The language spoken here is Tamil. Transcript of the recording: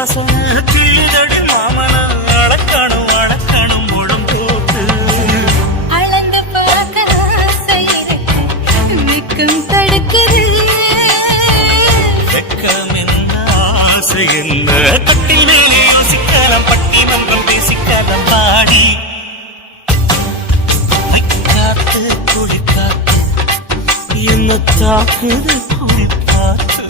வாசனை கிளிதடி மாமன அடக்கணும் அடக்கணும் முழம் போட்டு அளந்து பார்க்க ஆசை இருக்கு நிற்கும் தடுக்குது வெக்கம் என்ன ஆசை என்ன கட்டிலே யோசிக்கலாம் பட்டி மன்றம் பேசிக்கலாம் பாடி காத்து குடி காத்து என்ன தாக்குது குடி காத்து